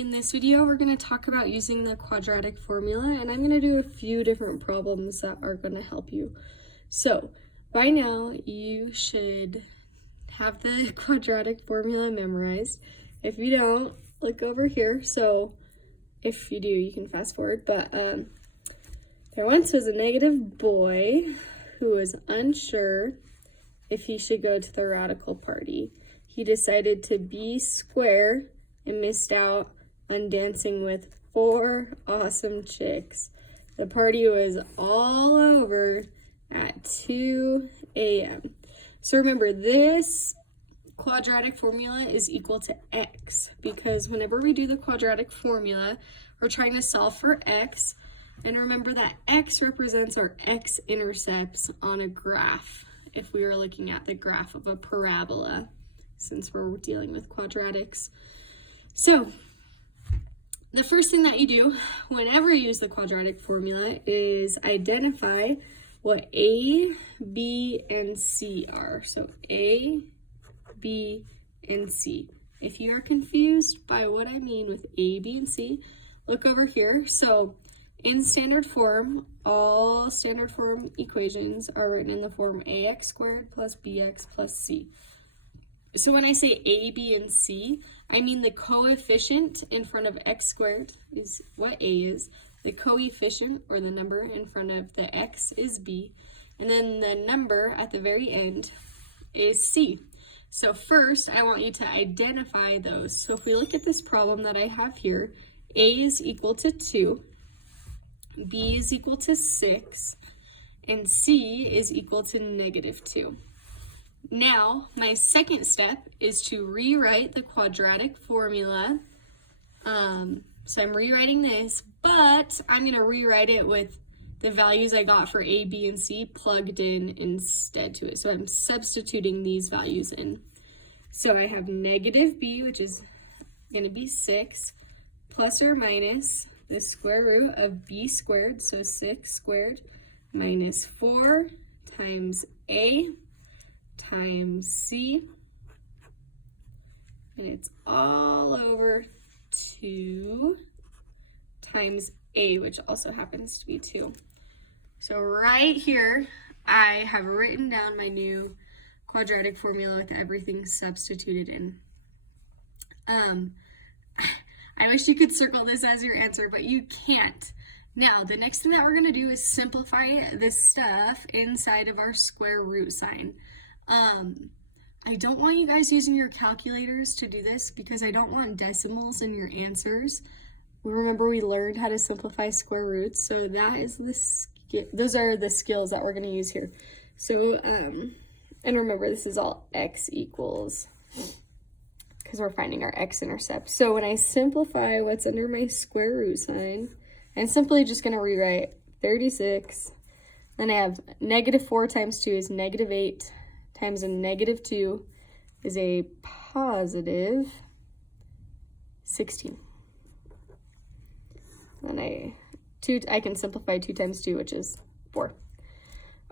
In this video, we're going to talk about using the quadratic formula, and I'm going to do a few different problems that are going to help you. So, by now, you should have the quadratic formula memorized. If you don't, look over here. So, if you do, you can fast forward. But there once was a negative boy who was unsure if he should go to the radical party. He decided to be square and missed out on dancing with 4 awesome chicks. The party was all over at 2 a.m. So remember, this quadratic formula is equal to x, because whenever we do the quadratic formula, we're trying to solve for x, and remember that x represents our x-intercepts on a graph, if we were looking at the graph of a parabola, since we're dealing with quadratics. So, the first thing that you do whenever you use the quadratic formula is identify what A, B, and C are. So A, B, and C. If you are confused by what I mean with A, B, and C, look over here. So in standard form, all standard form equations are written in the form ax squared plus bx plus c. So when I say A, B, and C, I mean the coefficient in front of x squared is what A is, the coefficient, or the number in front of the x, is B, and then the number at the very end is C. So first, I want you to identify those. So if we look at this problem that I have here, A is equal to 2, B is equal to 6, and C is equal to -2. Now, my second step is to rewrite the quadratic formula. So I'm rewriting this, but I'm going to rewrite it with the values I got for A, B, and C plugged in instead to it. So I'm substituting these values in. So I have -b, which is going to be 6, plus or minus the square root of b squared, so 6 squared, minus 4 times A times C, and it's all over 2 times A, which also happens to be 2. So right here, I have written down my new quadratic formula with everything substituted in. I wish you could circle this as your answer, but you can't. Now, the next thing that we're going to do is simplify this stuff inside of our square root sign. I don't want you guys using your calculators to do this because I don't want decimals in your answers. Remember, we learned how to simplify square roots, so that is those are the skills that we're going to use here. So, and remember, this is all x equals, because we're finding our x-intercept. So when I simplify what's under my square root sign, I'm simply just going to rewrite 36. Then I have -4 times 2 is -8, times a -2 is a positive 16. Then I can simplify 2 times 2, which is 4.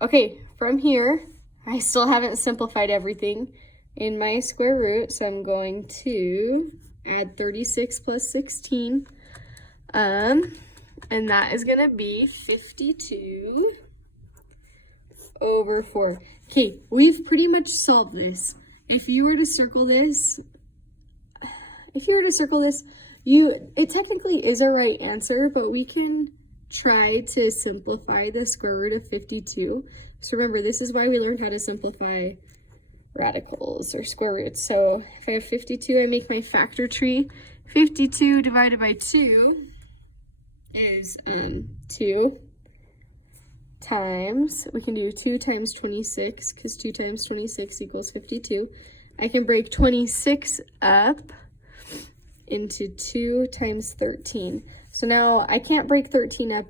Okay, from here, I still haven't simplified everything in my square root, so I'm going to add 36 plus 16, and that is going to be 52 over 4. Okay, we've pretty much solved this. If you were to circle this, it technically is a right answer, but we can try to simplify the square root of 52. So remember, this is why we learned how to simplify radicals or square roots. So if I have 52, I make my factor tree. 52 divided by 2 is 2 times, we can do 2 times 26, because 2 times 26 equals 52. I can break 26 up into 2 times 13. So now I can't break 13 up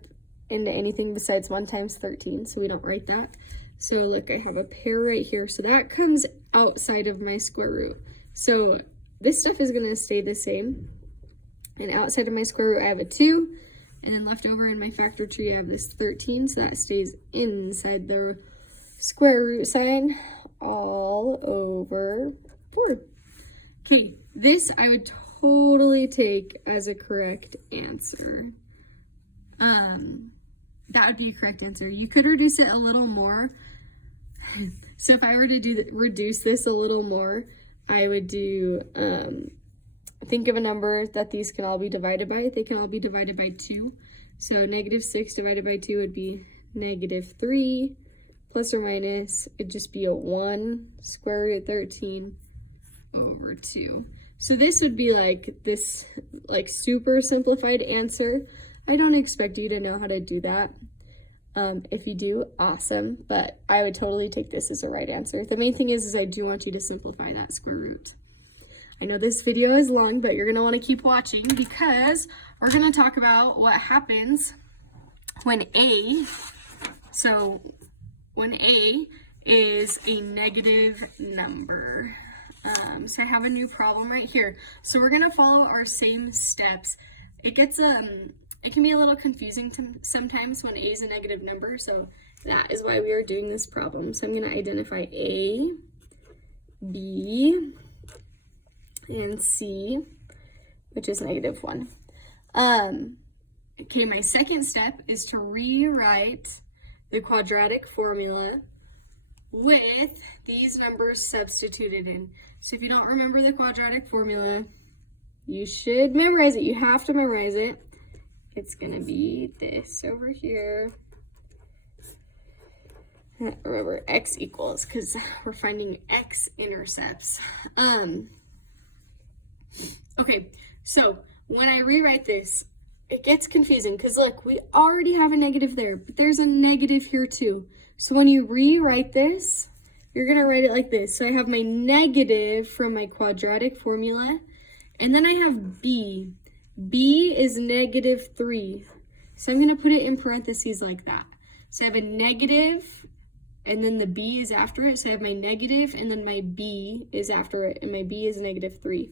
into anything besides 1 times 13, so we don't write that. So look, I have a pair right here. So that comes outside of my square root. So this stuff is going to stay the same. And outside of my square root, I have a 2. And then left over in my factor tree, I have this 13. So that stays inside the square root sign all over 4. Okay, this I would totally take as a correct answer. That would be a correct answer. You could reduce it a little more. So if I were to reduce this a little more, I would do, think of a number that these can all be divided by. They can all be divided by 2. So negative 6 divided by 2 would be negative 3, plus or minus, it'd just be a 1 square root 13 over 2. So this would be like this like super simplified answer. I don't expect you to know how to do that. If you do, awesome, but I would totally take this as a right answer. The main thing is I do want you to simplify that square root. I know this video is long, but you're gonna wanna keep watching because we're gonna talk about what happens when A is a negative number. So I have a new problem right here. So we're gonna follow our same steps. It can be a little confusing sometimes when A is a negative number, so that is why we are doing this problem. So I'm going to identify A, B, and C, which is negative 1. Okay, my second step is to rewrite the quadratic formula with these numbers substituted in. So if you don't remember the quadratic formula, you should memorize it. You have to memorize it. It's gonna be this over here. Remember, x equals, because we're finding x-intercepts. Okay, so when I rewrite this, it gets confusing, because look, we already have a negative there, but there's a negative here too. So when you rewrite this, you're gonna write it like this. So I have my negative from my quadratic formula, and then I have b. B is negative 3. So I'm going to put it in parentheses like that. So I have a negative, and then the b is after it. So I have my negative, and then my b is after it, and my b is negative 3.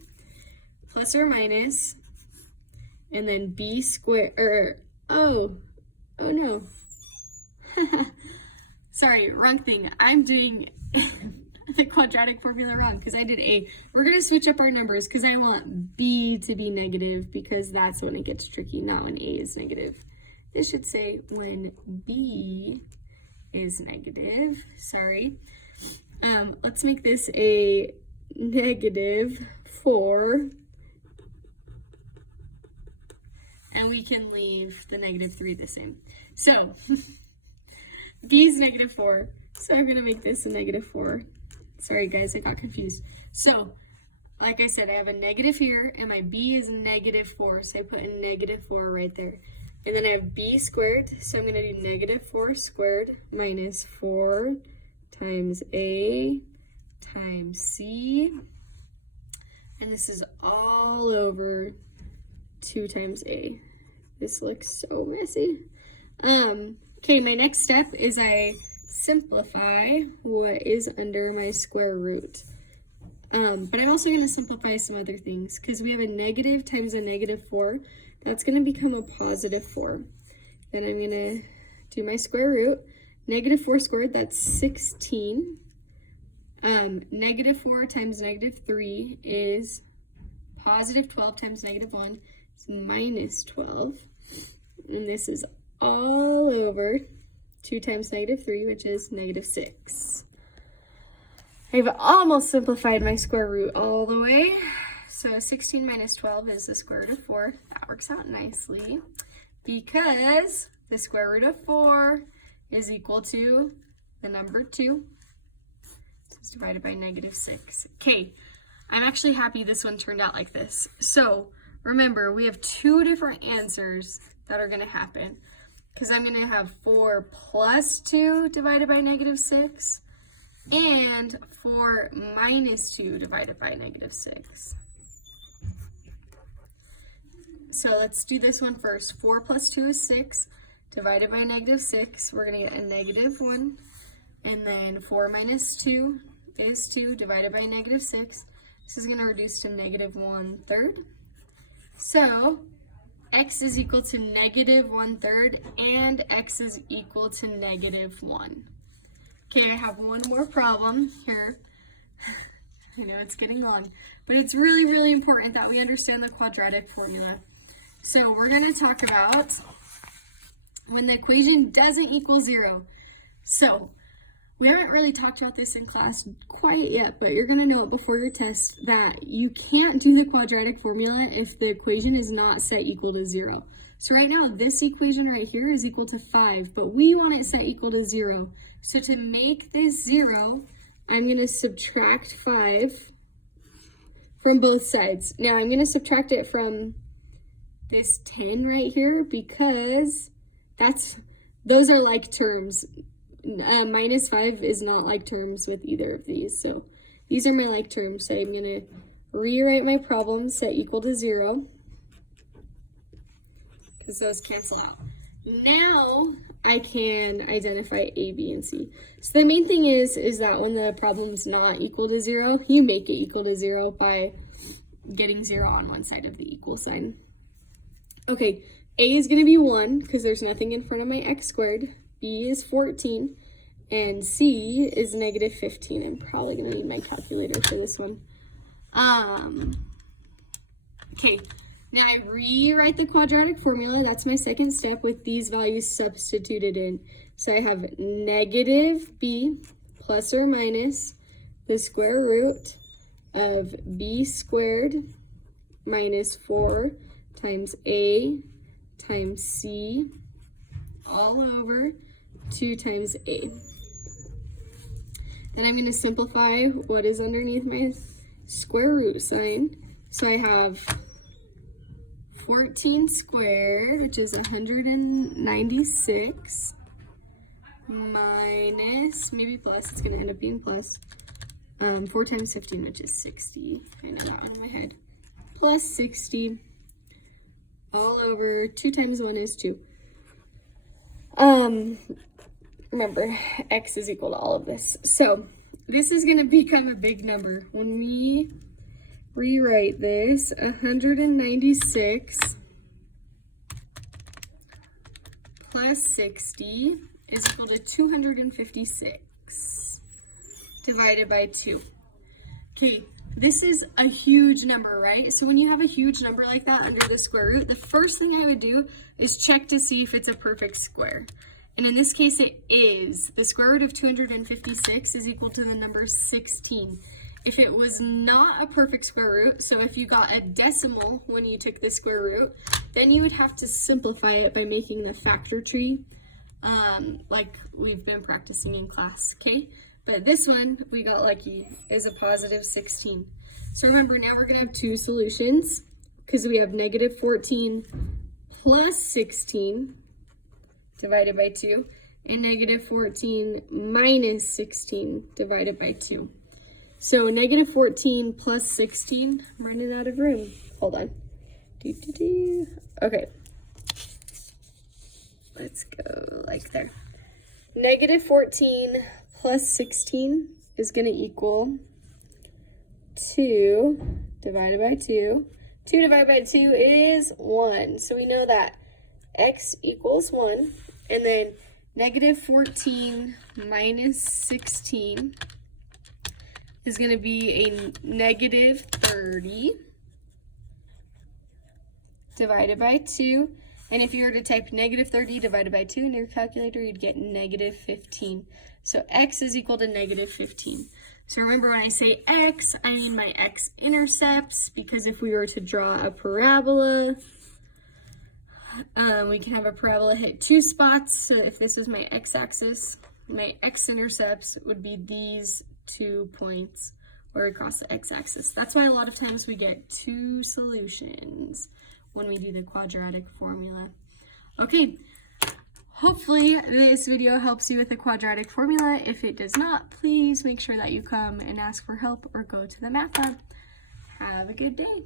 Plus or minus, and then b squared, oh no. Sorry, wrong thing. I'm doing the quadratic formula wrong because I did A. We're going to switch up our numbers because I want B to be negative because that's when it gets tricky, not when A is negative. This should say when B is negative. Sorry. Let's make this a negative 4. And we can leave the negative 3 the same. So, B is negative 4. So I'm going to make this a negative 4. Sorry guys, I got confused. So, like I said, I have a negative here, and my b is negative 4, so I put a negative 4 right there. And then I have b squared, so I'm going to do negative 4 squared minus 4 times a times c. And this is all over 2 times a. This looks so messy. Okay, my next step is I simplify what is under my square root. But I'm also going to simplify some other things because we have a negative times a negative 4. That's going to become a positive 4. Then I'm going to do my square root. Negative 4 squared, that's 16. Negative 4 times negative 3 is positive 12 times negative 1. It's minus 12. And this is all over 2 times negative 3, which is negative 6. I've almost simplified my square root all the way. So 16 minus 12 is the square root of 4. That works out nicely because the square root of 4 is equal to the number 2. So it's divided by negative 6. Okay, I'm actually happy this one turned out like this. So remember, we have 2 different answers that are going to happen. Because I'm going to have 4 plus 2 divided by negative 6 and 4 minus 2 divided by negative 6. So let's do this one first. 4 plus 2 is 6 divided by negative 6. We're going to get a negative 1. And then 4 minus 2 is 2 divided by negative 6. This is going to reduce to negative 1/3. So x is equal to negative 1/3 and x is equal to negative 1. Okay, I have one more problem here. I know it's getting long, but it's really, really important that we understand the quadratic formula. So we're going to talk about when the equation doesn't equal 0. So we haven't really talked about this in class quite yet, but you're going to know it before your test that you can't do the quadratic formula if the equation is not set equal to 0. So right now, this equation right here is equal to 5, but we want it set equal to 0. So to make this 0, I'm going to subtract 5 from both sides. Now I'm going to subtract it from this 10 right here because those are like terms. Minus 5 is not like terms with either of these. So these are my like terms. So I'm going to rewrite my problem, set equal to 0, because those cancel out. Now I can identify A, B, and C. So the main thing is that when the problem's not equal to 0, you make it equal to 0 by getting 0 on one side of the equal sign. Okay, A is going to be 1 because there's nothing in front of my x squared. B is 14, and C is negative 15. I'm probably going to need my calculator for this one. Okay, now I rewrite the quadratic formula. That's my second step with these values substituted in. So I have negative B plus or minus the square root of B squared minus 4 times A times C all over 2 times A. Then I'm going to simplify what is underneath my square root sign. So I have 14 squared, which is 196, minus, maybe plus, it's going to end up being plus, 4 times 15, which is 60. I know that one in my head. Plus 60, all over 2 times 1 is 2. Remember, x is equal to all of this. So this is going to become a big number. When we rewrite this, 196 plus 60 is equal to 256 divided by 2. Okay, this is a huge number, right? So when you have a huge number like that under the square root, the first thing I would do is check to see if it's a perfect square. And in this case, it is. The square root of 256 is equal to the number 16. If it was not a perfect square root, so if you got a decimal when you took the square root, then you would have to simplify it by making the factor tree, like we've been practicing in class, okay? But this one, we got lucky, is a positive 16. So remember, now we're going to have two solutions, because we have negative 14 plus 16 divided by 2, and negative 14 minus 16 divided by 2. So negative 14 plus 16, I'm running out of room. Hold on. Okay. Let's go like there. Negative 14 plus 16 is going to equal 2 divided by 2. 2 divided by 2 is 1. So we know that x equals 1. And then negative 14 minus 16 is going to be a negative 30 divided by 2. And if you were to type negative 30 divided by 2 in your calculator, you'd get negative 15. So x is equal to negative 15. So remember, when I say x, I mean my x-intercepts, because if we were to draw a parabola, we can have a parabola hit two spots. So if this was my x-axis, my x-intercepts would be these 2 points or across the x-axis. That's why a lot of times we get two solutions when we do the quadratic formula. Okay, hopefully this video helps you with the quadratic formula. If it does not, please make sure that you come and ask for help or go to the math lab. Have a good day.